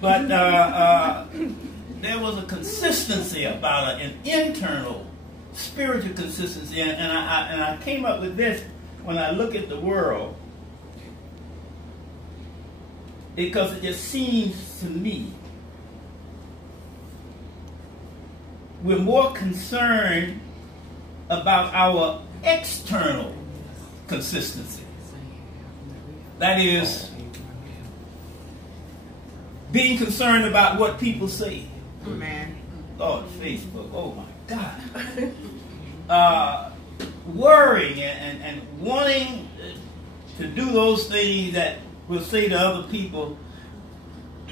But there was a consistency about it, an internal spiritual consistency, and I came up with this when I look at the world, because it just seems to me we're more concerned about our external consistency. That is, being concerned about what people say. Man. Lord, Facebook, oh my God. Worrying and wanting to do those things that will say to other people,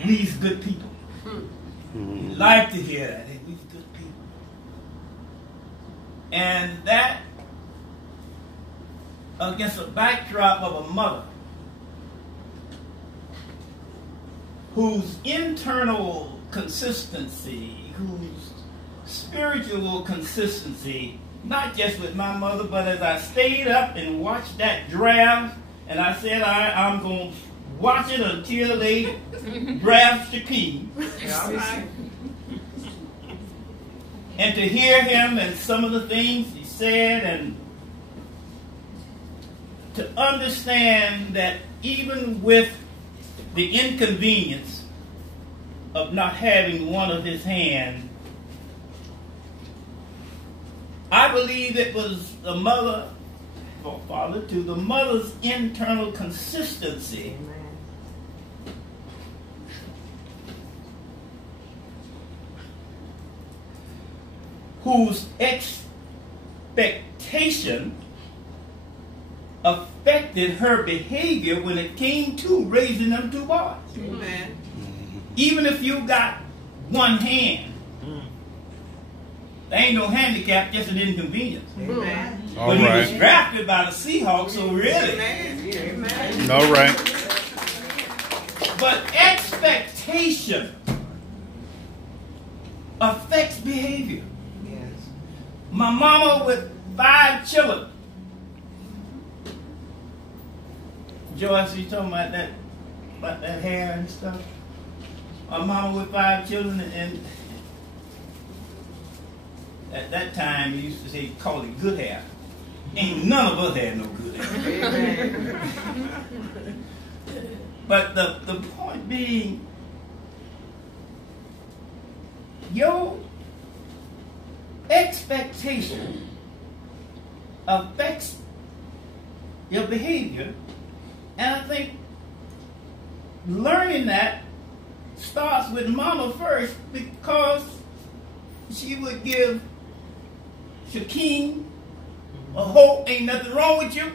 we's good people. You like to hear that, hey, we's good people. And that, against a backdrop of a mother whose internal consistency, whose spiritual consistency, not just with my mother, but as I stayed up and watched that draft, and I said, I'm going to watch it until they draft Shaquille. And to hear him and some of the things he said, and to understand that even with the inconvenience of not having one of his hands, I believe it was the mother, or father, to the mother's internal consistency. Amen. Whose expectation affected her behavior when it came to raising them two boys. Amen. Even if you got one hand, there ain't no handicap, just an inconvenience. Amen. But he was drafted by the Seahawks, so really. Amen. All right. But expectation affects behavior. Yes. My mama with 5 children. Joyce, you talking about that hair and stuff? My mama with 5 children, and at that time, you used to say, call it good hair. Ain't none of us had no good hair. But the point being, your expectation affects your behavior. And I think learning that starts with mama first, because she would give Shaquem a hope, ain't nothing wrong with you.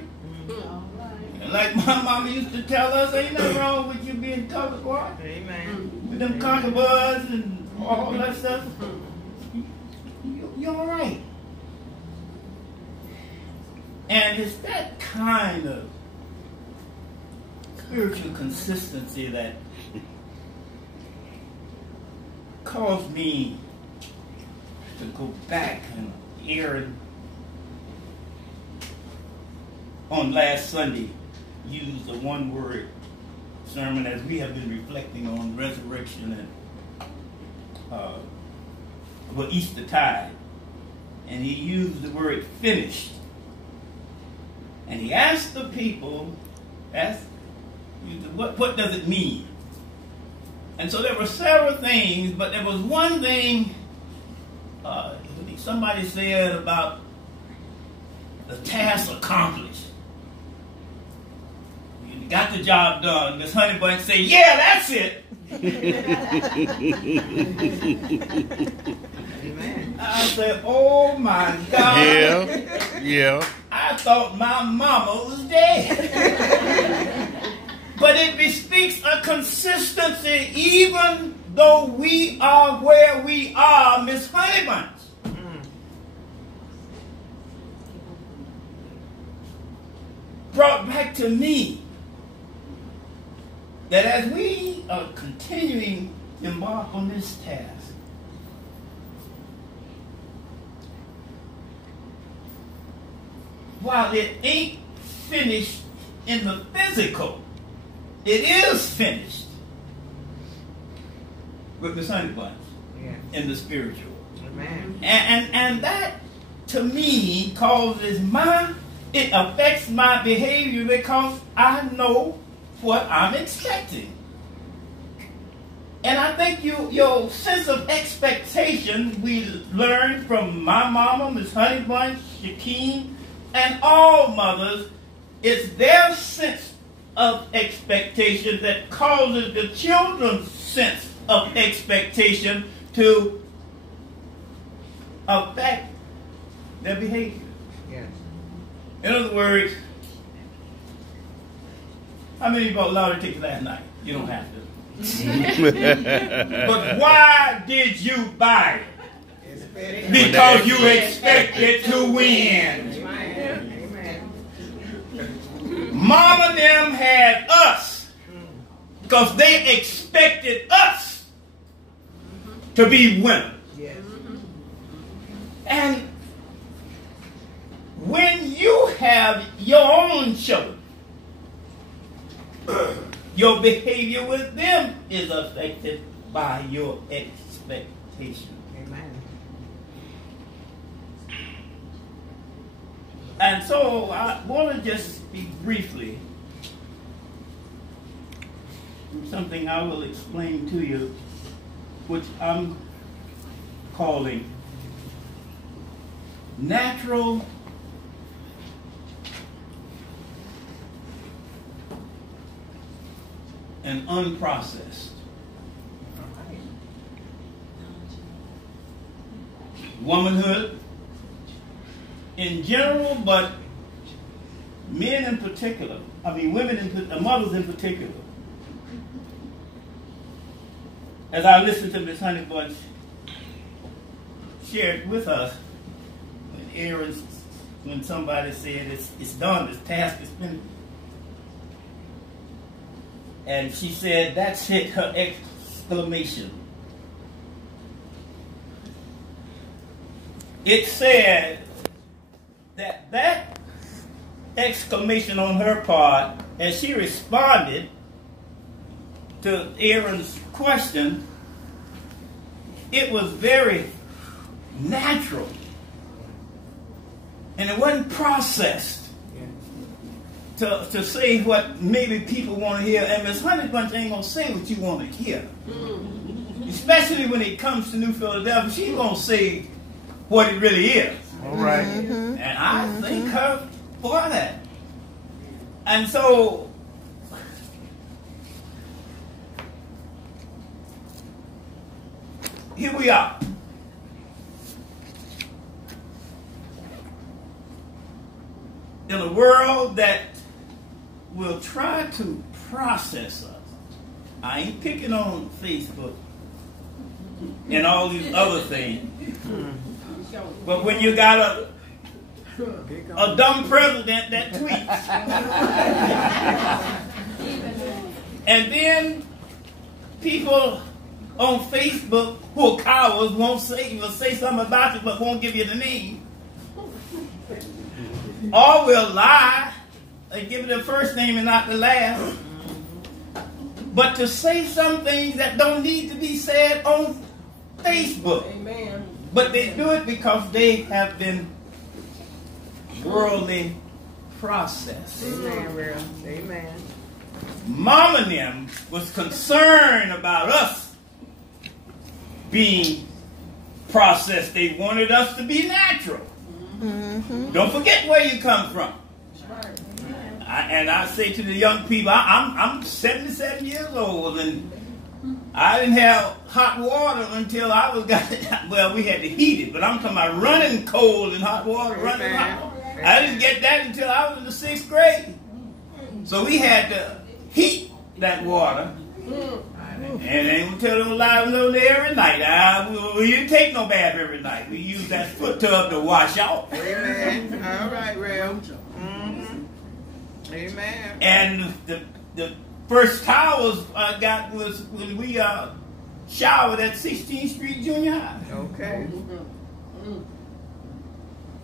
And like my mama used to tell us, ain't nothing wrong with you being colorblind. Amen. With them conquerors and all that stuff. You're all right. And it's that kind of spiritual consistency that caused me to go back and hear on last Sunday use the one-word sermon as we have been reflecting on resurrection and Easter tide, and he used the word finished, and he asked the people, what does it mean? And so there were several things, but there was one thing somebody said about the task accomplished. You got the job done. Miss Honeybunch say, yeah, that's it. I said, oh my God. Yeah. I thought my mama was dead. But it bespeaks a consistency even though we are where we are, Miss Honeybunch. Brought back to me that as we are continuing to embark on this task, while it ain't finished in the physical, it is finished with Miss Honey Bunch in the spiritual. Amen. And that, to me, it affects my behavior because I know what I'm expecting. And I think your sense of expectation, we learned from my mama, Miss Honey Bunch, Shakeen, and all mothers, it's their sense of expectation that causes the children's sense of expectation to affect their behavior. Yes. In other words, how many bought lottery tickets last night? You don't have to. But why did you buy it? Because you expected to win. Amen. Mama and them had us because they expected us to be winners. Yes. And when you have your own children, your behavior with them is affected by your expectation. Amen. And so I want to just speak briefly something I will explain to you, which I'm calling natural and unprocessed. Womanhood in general, but men in particular. I mean, mothers in particular. As I listened to Miss Honey Bunch shared with us, when somebody said it's done, this task is finished. And she said, that's it, her exclamation. It said that exclamation on her part, as she responded to Aaron's question, it was very natural. And it wasn't processed to say what maybe people want to hear. And Miss Honey Bunch ain't going to say what you want to hear. Especially when it comes to New Philadelphia, she's going to say what it really is. All right. And I thank her for that. And so, here we are. In a world that will try to process us. I ain't picking on Facebook and all these other things. But when you got a dumb president that tweets, and then people on Facebook who are cowards will say something about you but won't give you the name, or will lie and give you the first name and not the last. But to say some things that don't need to be said on Facebook. Amen. But they do it because they have been worldly processed. Amen, real. Amen. Mama and them was concerned about us being processed. They wanted us to be natural. Don't forget where you come from. And I say to the young people, I'm 77 years old, and I didn't have hot water until I was well, we had to heat it, but I'm talking about running cold and hot water, running hot. I didn't get that until I was in the 6th grade. So we had to heat that water. And they would tell them a lie every night. We didn't take no bath every night. We used that foot tub to wash out. Amen. All right, real. Amen. And the first towels I got was when we showered at 16th Street Junior High. Okay.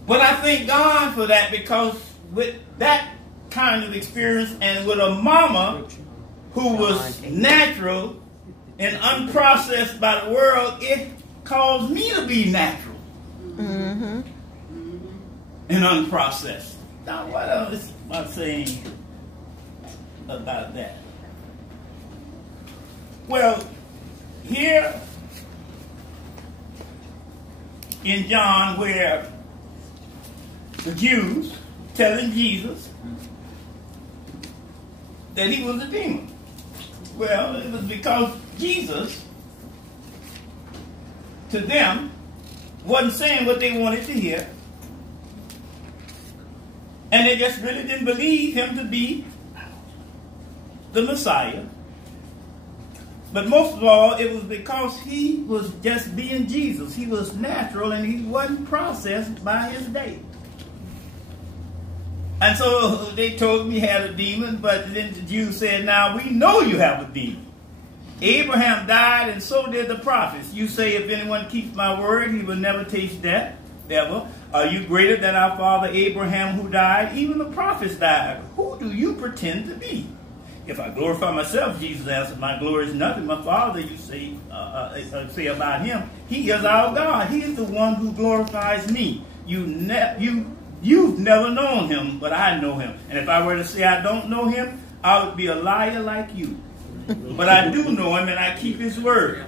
But I thank God for that, because with that kind of experience and with a mama who was natural and unprocessed by the world, it caused me to be natural and unprocessed. Now, what else am I saying about that? Well, here in John, where the Jews telling Jesus that he was a demon. Well, it was because Jesus, to them, wasn't saying what they wanted to hear. And they just really didn't believe him to be the Messiah. But most of all, it was because he was just being Jesus. He was natural and he wasn't processed by his day. And so they told me he had a demon, but then the Jews said, now we know you have a demon. Abraham died and so did the prophets. You say if anyone keeps my word, he will never taste death, ever. Are you greater than our father Abraham who died? Even the prophets died. Who do you pretend to be? If I glorify myself, Jesus answered, my glory is nothing. My Father, you say about him, he is our God. He is the one who glorifies me. You've never known him, but I know him. And if I were to say I don't know him, I would be a liar like you. But I do know him, and I keep his word.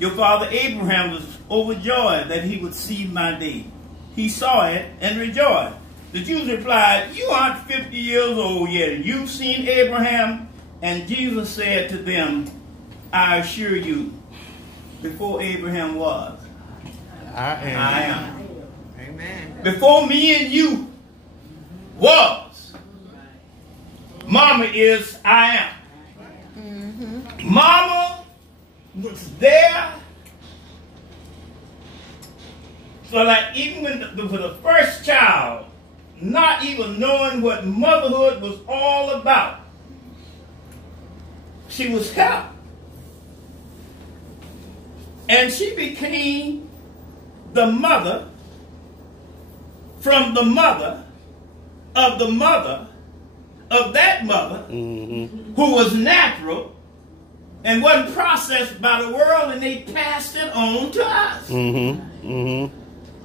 Your father Abraham was overjoyed that he would see my day. He saw it and rejoiced. The Jews replied, you aren't 50 years old yet, and you've seen Abraham? And Jesus said to them, I assure you, before Abraham was, I am. Amen. Before me and you was, Mama is, I am. Mama was there. So like even when for the first child, not even knowing what motherhood was all about, she was helped. And she became the mother from the mother of that mother who was natural and wasn't processed by the world, and they passed it on to us.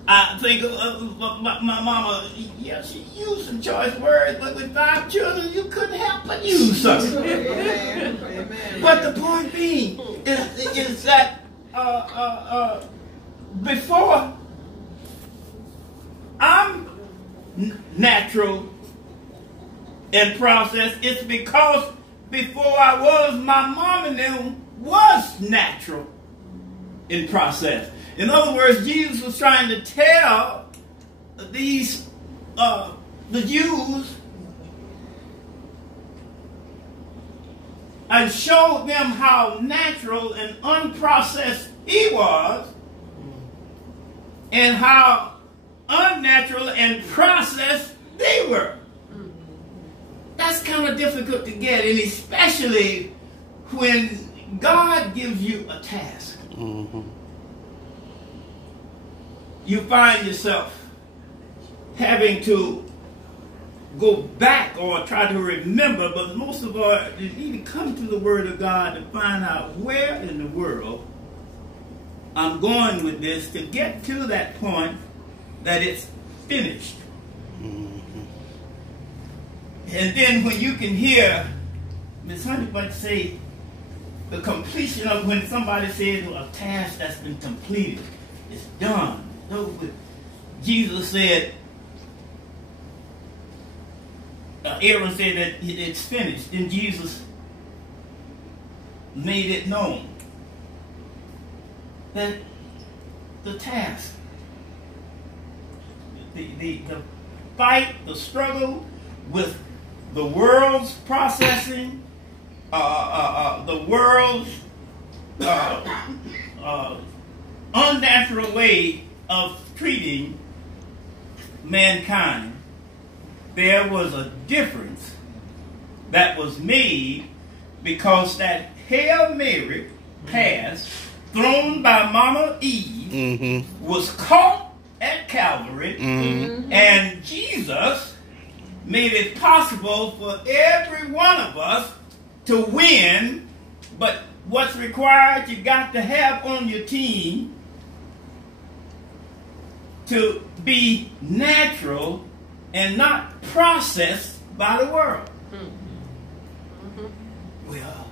I think of my mama, yeah, she used some choice words, but with 5 children, you couldn't help but use something. But the point being is that before I'm natural and processed, it's because before I was, my mom and them was natural in process. In other words, Jesus was trying to tell these the Jews and show them how natural and unprocessed he was, and how unnatural and processed they were. That's kind of difficult to get, and especially when God gives you a task. You find yourself having to go back or try to remember, but most of all, you need to come to the Word of God to find out where in the world I'm going with this to get to that point that it's finished. And then when you can hear Ms. Honeybutt say the completion of when somebody says a task that's been completed, it's done. Jesus said, Aaron said that it's finished. Then Jesus made it known that the task, the fight, the struggle with the world's processing, the world's unnatural way of treating mankind, there was a difference that was made because that Hail Mary pass thrown by Mama Eve was caught at Calvary, and Jesus made it possible for every one of us to win, but what's required, you got to have on your team to be natural and not processed by the world. Well,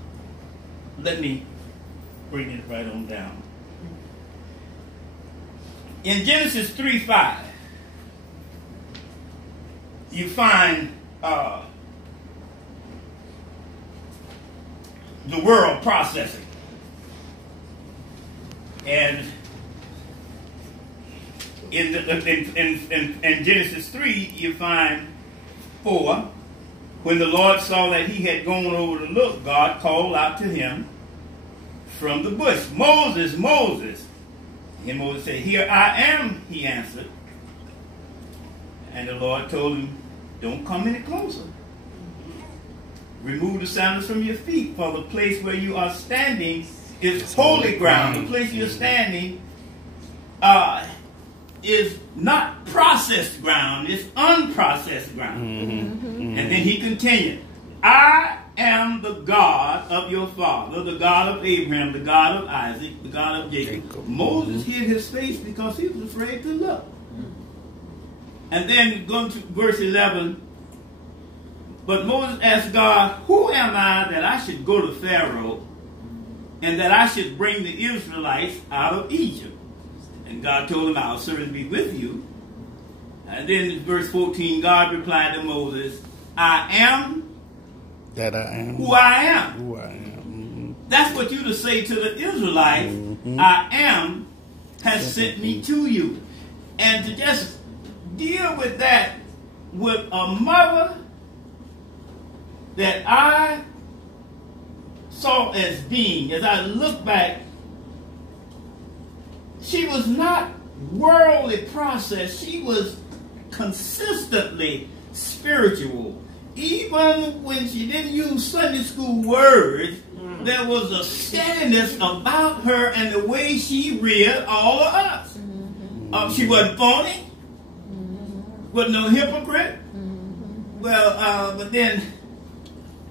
let me bring it right on down. In Genesis 3:5, you find the world processing. And in Genesis 3, you find 4, when the Lord saw that he had gone over to look, God called out to him from the bush, Moses, Moses. And Moses said, here I am, he answered. And the Lord told him, don't come any closer. Remove the sandals from your feet, for the place where you are standing is holy ground. The place you're standing is not processed ground, it's unprocessed ground. And then he continued, I am the God of your father, the God of Abraham, the God of Isaac, the God of Jacob. Moses hid his face because he was afraid to look. And then going to verse 11, but Moses asked God, who am I that I should go to Pharaoh and that I should bring the Israelites out of Egypt? And God told him, I'll certainly be with you. And then in verse 14, God replied to Moses, I am that I am who I am. Who I am. That's what you to say to the Israelites, I am has sent me to you. And to just deal with that with a mother that I saw as being, as I look back, she was not worldly processed. She was consistently spiritual. Even when she didn't use Sunday school words, there was a steadiness about her and the way she reared all of us. She wasn't phony, wasn't no hypocrite. Well, but then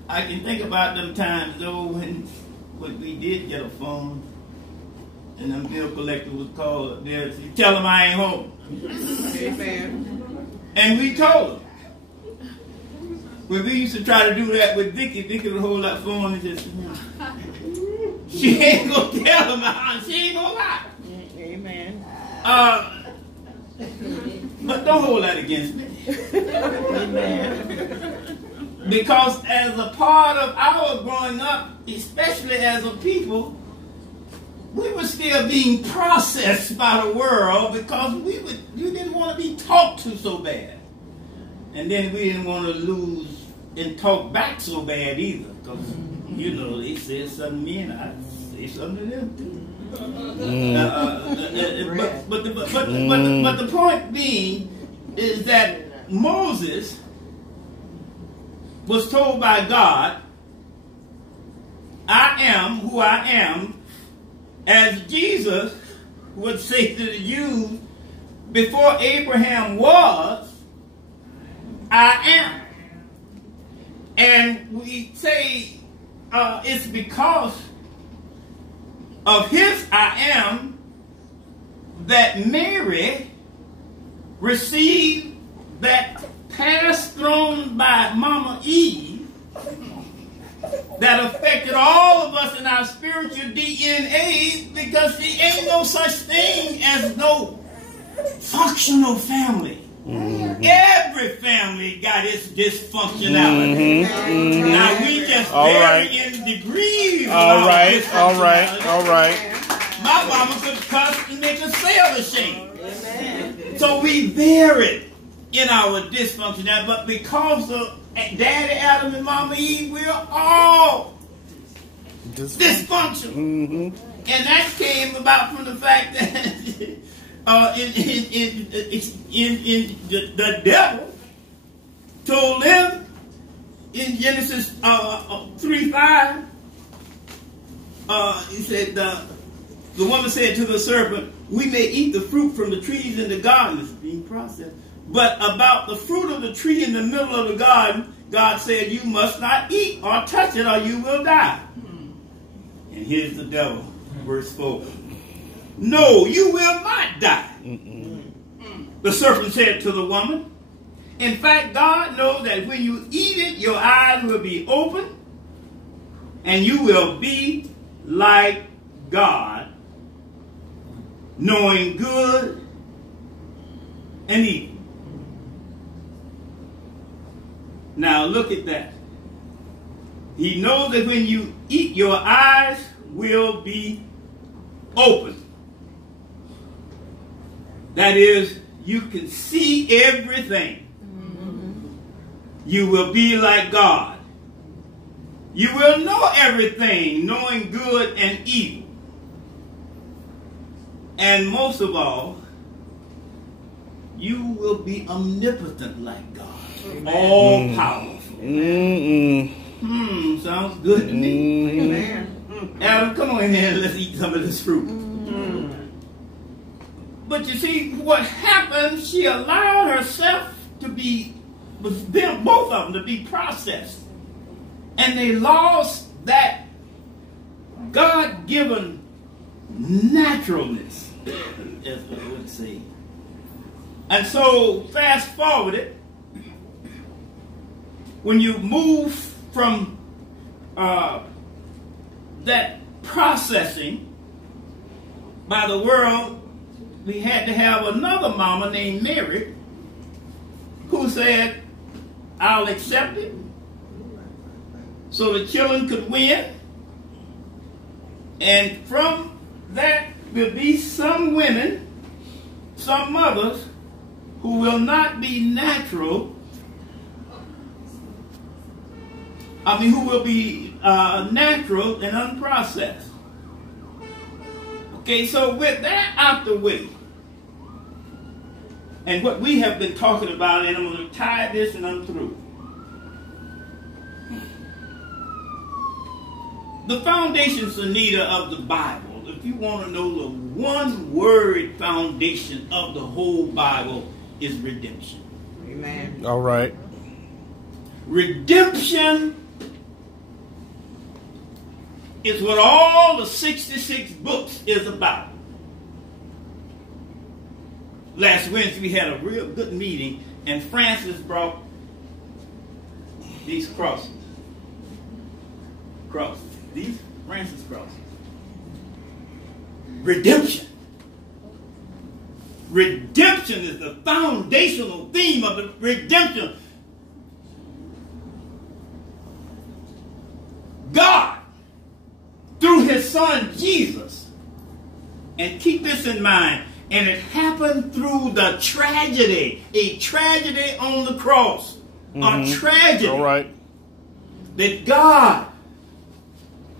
I can think about them times though when we did get a phone and the bill collector was called up there and tell him I ain't home. Amen. And we told him. When we used to try to do that with Vicky, Vicky would hold that phone and just, she ain't gonna tell him, she ain't gonna lie. Amen. But don't hold that against me. Amen. Because as a part of our growing up, especially as a people, we were still being processed by the world because we didn't want to be talked to so bad. And then we didn't want to lose and talk back so bad either. Because, you know, they said something to me and I say something to them too. But the point being is that Moses was told by God, I am who I am, as Jesus would say to the Jews, before Abraham was, I am. And we say it's because of his I am that Mary received that pass thrown by Mama Eve that affected all of us in our spiritual DNA, because there ain't no such thing as no functional family. Every family got its dysfunctionality. Now we just vary in degrees. All right. My mama could cuss and make a sail ashamed. So we vary in our dysfunction. But because of Daddy Adam and Mama Eve, we're all dysfunctional. And that came about from the fact that the devil told them in Genesis 3:5, he said, the woman said to the serpent, we may eat the fruit from the trees in the garden, it's being processed, but about the fruit of the tree in the middle of the garden, God said you must not eat or touch it or you will die. And here's the devil, verse 4. No, you will not die. The serpent said to the woman, in fact, God knows that when you eat it, your eyes will be open and you will be like God, knowing good and evil. Now look at that. He knows that when you eat, your eyes will be open. That is, you can see everything. You will be like God. You will know everything, knowing good and evil. And most of all, you will be omnipotent like God. All powerful. Sounds good to me. Amen. Adam, come on in here and let's eat some of this fruit. But you see, what happened, she allowed herself to be, both of them to be processed. And they lost that God-given naturalness, as I would say. And so, fast forward it, when you move from that processing by the world, we had to have another mama named Mary who said, I'll accept it so the children could win. And from that will be some women, some mothers, who will not be natural, who will be natural and unprocessed. Okay, so with that out the way, and what we have been talking about, and I'm going to tie this and I'm through. The foundations, Anita, of the Bible, if you want to know the one word foundation of the whole Bible, is redemption. Amen. All right. Redemption is what all the 66 books is about. Last Wednesday we had a real good meeting and Francis brought these crosses. These Francis crosses. Redemption. Redemption is the foundational theme of the redemption. God, through his son Jesus, and keep this in mind, and it happened through the tragedy, a tragedy on the cross, a tragedy. All right. That God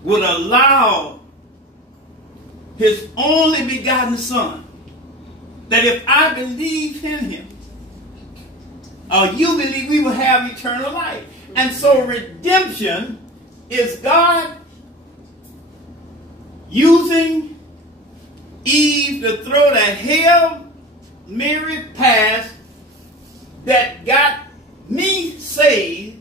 would allow his only begotten son, that if I believe in him, or you believe, we will have eternal life. And so redemption is God using Eve to throw that Hail Mary pass that got me saved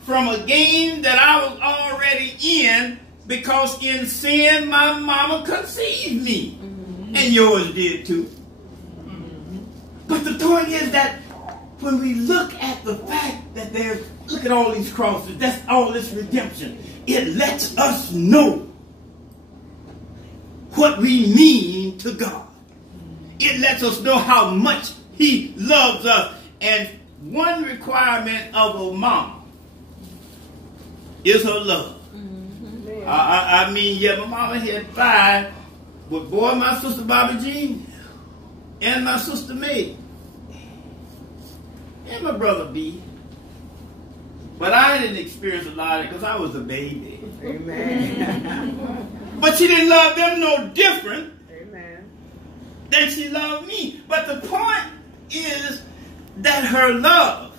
from a game that I was already in, because in sin my mama conceived me. And yours did too. But the point is that when we look at the fact that look at all these crosses, that's all this redemption, it lets us know what we mean to God. It lets us know how much he loves us. And one requirement of a mom is her love. I mean, yeah, my mama had 5, but boy, my sister Bobby Jean, and my sister May, and my brother B. But I didn't experience a lot of it because I was a baby. Amen. But she didn't love them no different Amen. than she loved me. But the point is that her love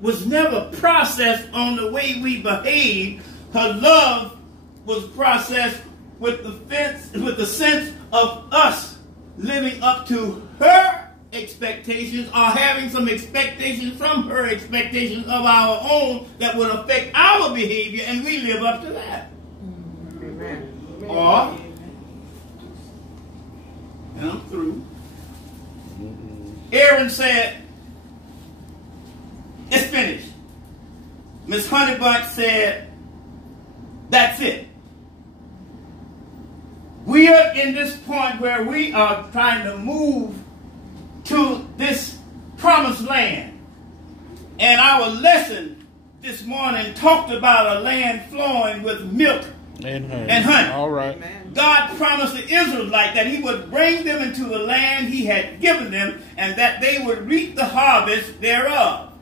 was never processed on the way we behave. Her love was processed with the sense of us living up to her expectations or having some expectations from her expectations of our own that would affect our behavior, and we live up to that. Amen. Or, and I'm through, Aaron said, it's finished. Miss Honeybunch said, that's it. We are in this point where we are trying to move to this promised land. And our lesson this morning talked about a land flowing with milk and honey. All right. Amen. God promised the Israelites that he would bring them into the land he had given them and that they would reap the harvest thereof.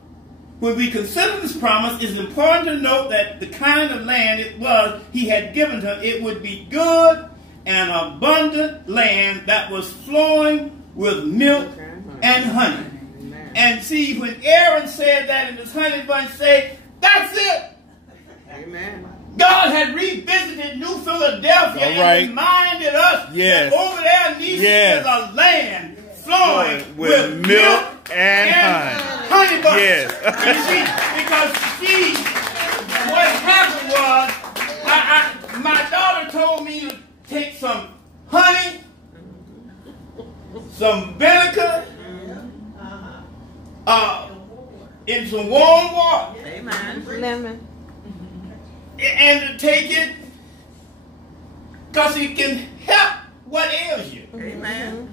When we consider this promise, it's important to note that the kind of land it was he had given them, it would be good and abundant land that was flowing with milk and honey. Amen. And see, when Aaron said that in his honey bunch, say, that's it. Amen. God had revisited New Philadelphia and reminded us that over there in Nice is a land flowing with milk and honey buns. Yes. And see, what happened was, my daughter told me to take some honey, some vinegar, in some warm water. Amen. Lemon. And to take it because it can help what ails you. Amen.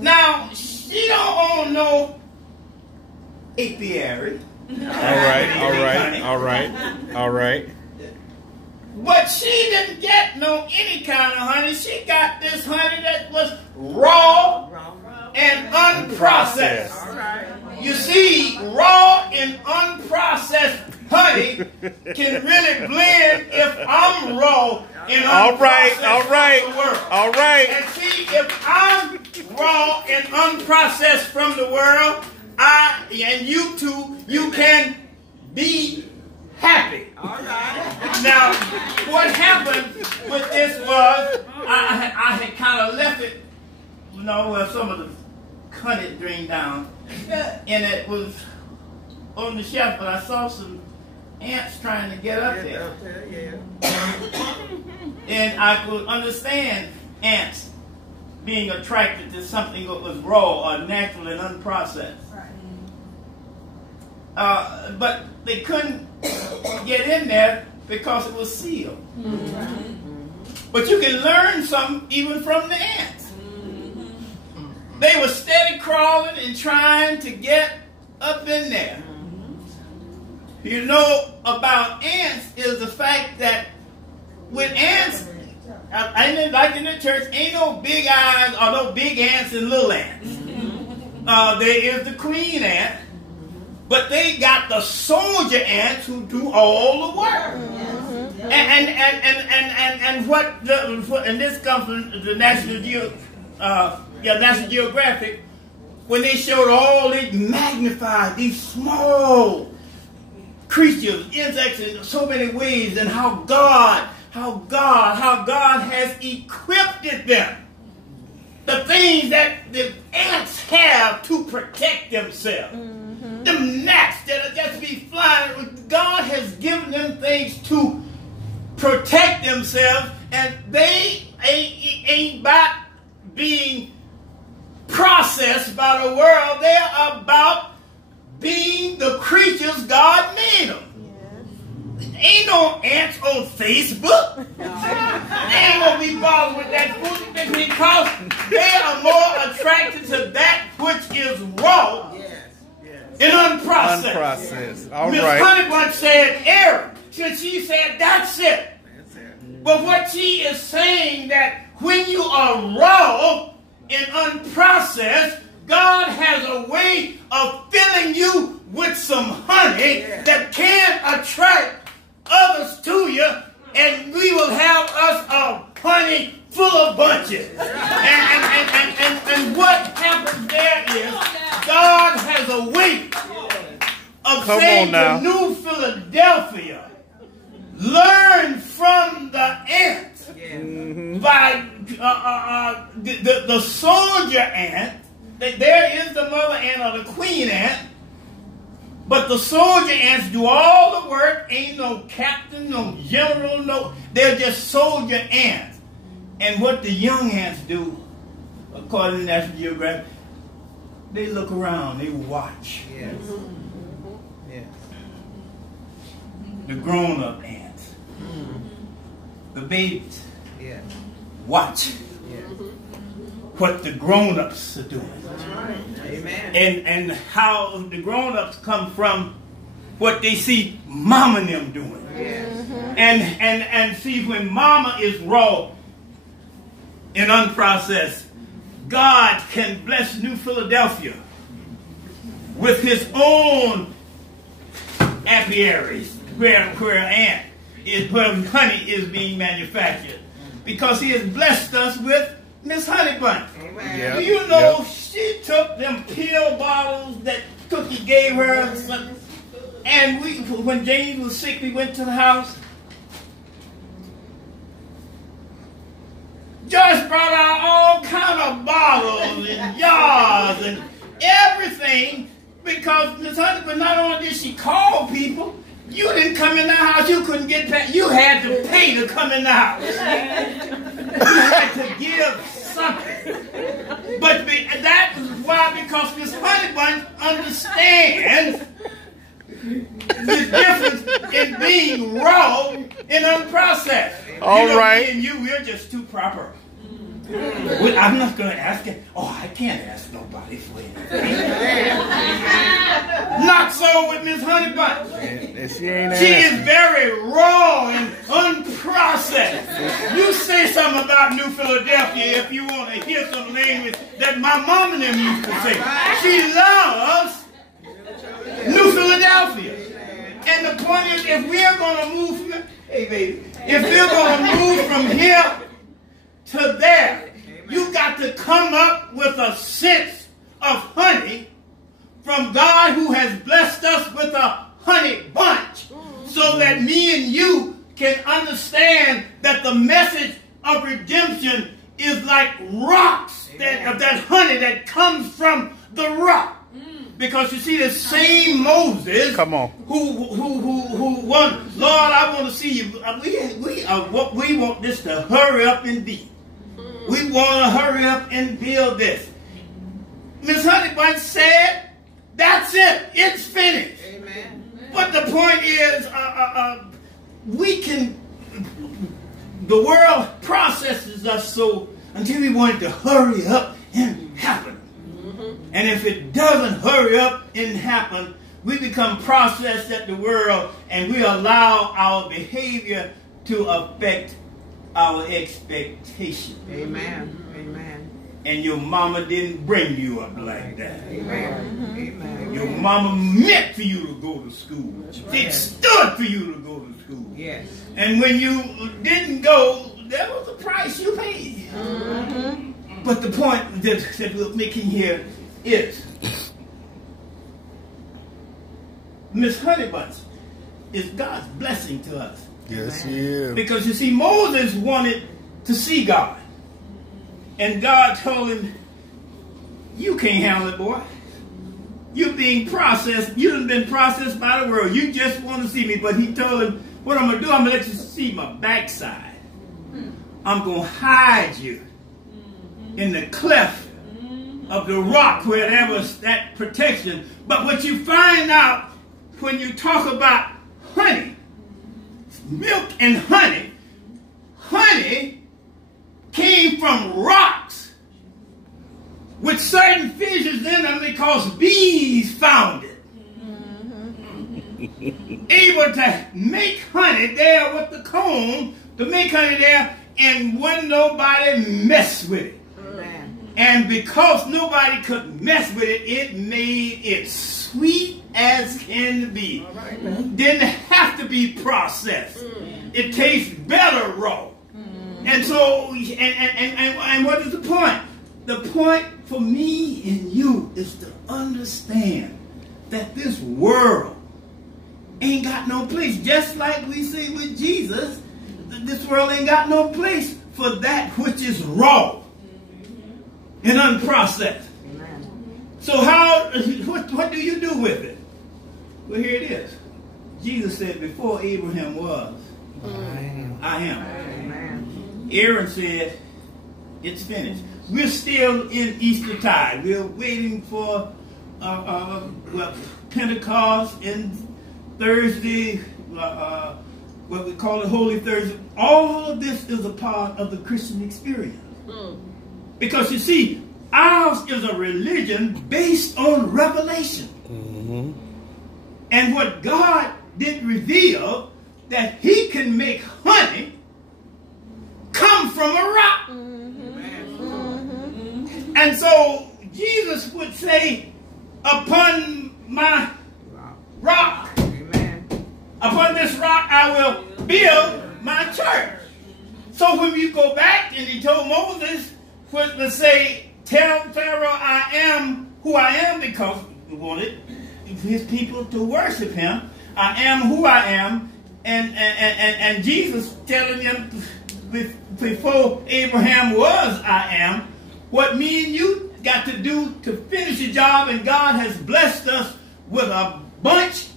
Now, she don't own no apiary. All right. But she didn't get any kind of honey. She got this honey that was raw and unprocessed. All right. You see, raw and unprocessed honey can really blend if I'm raw and unprocessed from the world. All right. And see, if I'm raw and unprocessed from the world, and you too, you can be happy. All right. Now, what happened with this was, I had kind of left it, where some of the honey drained down, and it was on the shelf, but I saw some ants trying to get up there. And I could understand ants being attracted to something that was raw or natural and unprocessed. But they couldn't get in there because it was sealed. But you can learn something even from the ants. They were steady crawling and trying to get up in there. You know about ants is the fact that with ants, like in the church, ain't no big eyes or no big ants and little ants. There is the queen ant, but they got the soldier ants who do all the work. And this comes from the National Geographic, when they showed all they magnified these small creatures, insects in so many ways, and how God has equipped them. The things that the ants have to protect themselves. Them gnats that'll just be flying. God has given them things to protect themselves, and they ain't about being processed by the world. They're about being the creatures God made them. Ain't no ants on Facebook. They ain't gonna be bothered with that food because they are more attracted to that which is raw and unprocessed. All Miss right. Honeybunch said, Aaron, she said, that's it. But what she is saying that when you are raw and unprocessed, God has a way of filling you with some honey that can attract others to you, and we will have us a honey full of bunches. And what happens there is God has a way of saying to New Philadelphia, learn from the ants by the soldier ant there is the mother ant or the queen ant, but the soldier ants do all the work. Ain't no captain, no general, no. They're just soldier ants. And what the young ants do, according to National Geographic, they look around, they watch. Yes. Yes. The grown-up ants, the babies, Yes. watch Yes. what the grown-ups are doing. Amen. And how the grown-ups come from what they see mama and them doing. Yes. And see, when mama is raw and unprocessed, God can bless New Philadelphia with his own apiaries where honey is being manufactured, because he has blessed us with Miss Honey Bunch. Amen. Do you know she took them pill bottles that Cookie gave her, and when James was sick, we went to the house. Joyce brought out all kind of bottles and jars and everything, because Miss Honey, but not only did she call people, you didn't come in the house, you couldn't get back, you had to pay to come in the house. You had to give something. But that is why, because Miss Honey Bunch understands the difference in being raw and unprocessed. All right. Me and you, we're just too proper. I'm not going to ask it. Oh, I can't ask nobody for anything. Not so with Miss Honey Bunch. She ain't She is very raw and unprocessed. You say something about New Philadelphia if you want to hear some language that my mom and them used to say. She loves New Philadelphia. And the point is, if we're going to move from, hey baby, if we're going to move from here to there, you got to come up with a sense of honey from God, who has blessed us with a honey bunch, so that me and you can understand that the message of redemption is like rocks, that honey that comes from the rock. Because you see, the same Moses, come on, who won, Lord, I want to see you. We want this to hurry up and be. We want to hurry up and build this. Miss Honey Bunch said, "That's it. It's finished." Amen. But the point is, the world processes us so until we want it to hurry up and happen. And if it doesn't hurry up and happen, we become processed at the world, and we allow our behavior to affect our expectation. Amen. Amen. And your mama didn't bring you up like that. Amen. Amen. Your mama meant for you to go to school. It stood for you to go to school. Yes. And when you didn't go, there was a price you paid. But the point that we're making here is, Miss Honey Bunch is God's blessing to us. Yes, he is. Because you see, Moses wanted to see God. And God told him, you can't handle it, boy. You're being processed. You've been processed by the world. You just want to see me. But he told him, what I'm going to do, I'm going to let you see my backside. I'm going to hide you in the cleft of the rock where there was that protection. But what you find out when you talk about honey, milk and honey, honey came from rocks with certain fissures in them because bees found it. Able to make honey there with the comb, to make honey there, and wouldn't nobody mess with it. And because nobody could mess with it, it made it sweet as can be. Didn't have to be processed. It tastes better raw. And so, and what is the point? The point for me and you is to understand that this world ain't got no place. Just like we see with Jesus, this world ain't got no place for that which is raw and unprocessed. So what do you do with it? Well, here it is. Jesus said, before Abraham was, I am. Amen. Aaron said, it's finished. We're still in Eastertide. We're waiting for Pentecost and Thursday, what we call it Holy Thursday. All of this is a part of the Christian experience. Because you see, ours is a religion based on revelation. And what God did reveal, that he can make honey come from a rock. And so Jesus would say, upon my rock, upon this rock I will build my church. So when you go back and he told Moses to say, tell Pharaoh I am who I am, because he wanted his people to worship him. I am who I am. And Jesus telling them before Abraham was I am, what me and you got to do to finish the job, and God has blessed us with a bunch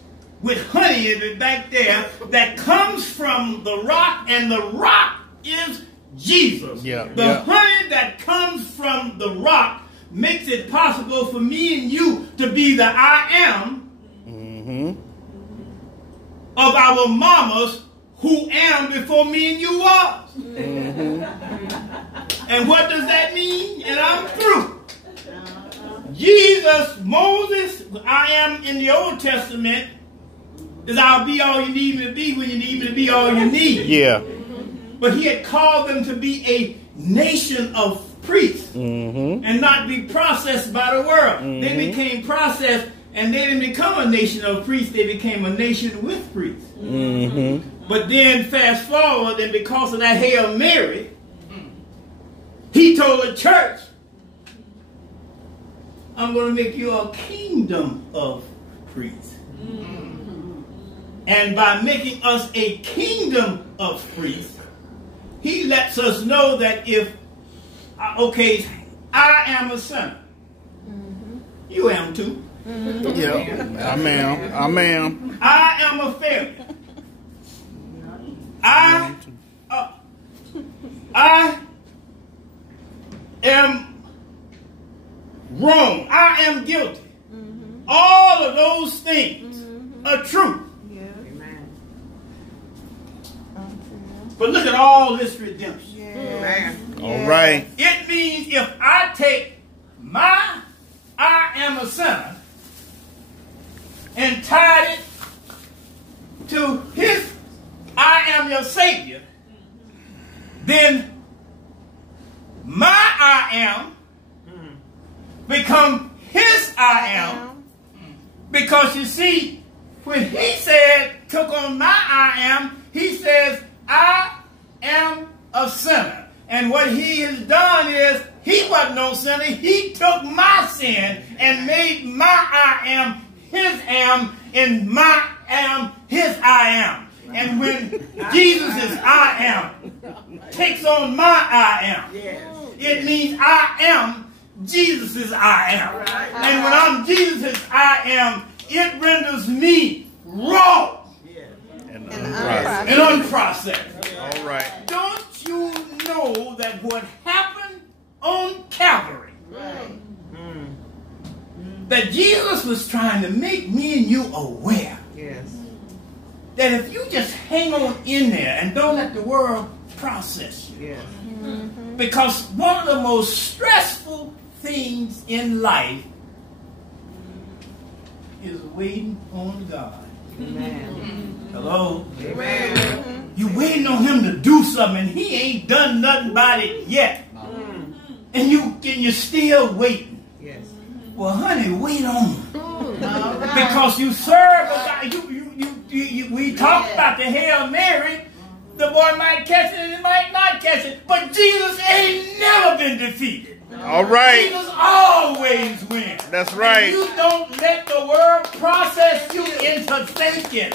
with honey in it back there that comes from the rock, and the rock is Jesus. The honey that comes from the rock makes it possible for me and you to be the I am of our mamas who am before me and you was. And what does that mean? And I'm through. Jesus, Moses, I am in the Old Testament, is I'll be all you need me to be when you need me to be all you need. But he had called them to be a nation of priests and not be processed by the world. They became processed, and they didn't become a nation of priests. They became a nation with priests. But then fast forward, and because of that Hail Mary, he told the church, I'm going to make you a kingdom of priests. And by making us a kingdom of priests, he lets us know that if, okay, I am a sinner. You am too. I am. I am a failure. I am wrong. I am guilty. All of those things are true. But look at all this redemption. All right. It means if I take my I am a sinner and tied it to his I am your Savior, then my I am become his I am. Because you see, when he said, took on my I am, he says, I am a sinner. And what he has done is, he wasn't no sinner. He took my sin and made my I am his am, and my am his I am. And when Jesus' I am takes on my I am, it means I am Jesus' I am. And when I'm Jesus' I am, it renders me raw and unprocessed. All right. Don't you know that what happened on Calvary, that Jesus was trying to make me and you aware that if you just hang on in there and don't let the world process you, because one of the most stressful things in life is waiting on God. Hello? Amen. You waiting on him to do something, and he ain't done nothing about it yet. And you're still waiting. Well, honey, wait on him. Because you serve a God. We talked about the Hail Mary. The boy might catch it and he might not catch it. But Jesus ain't never been defeated. All right. Jesus always wins. That's right. And you don't let the world process you into thinking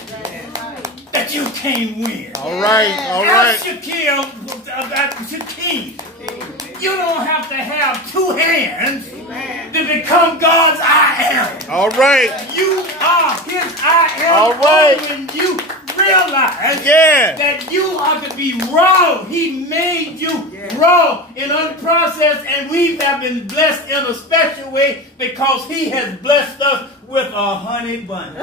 that you can't win. All right. All right. Shaquille, You don't have to have two hands to become God's I am. All right. You are his I am. All right. When you realize that you are to be raw. He made you raw and unprocessed, and we have been blessed in a special way because he has blessed us with a honey bun.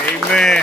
Amen.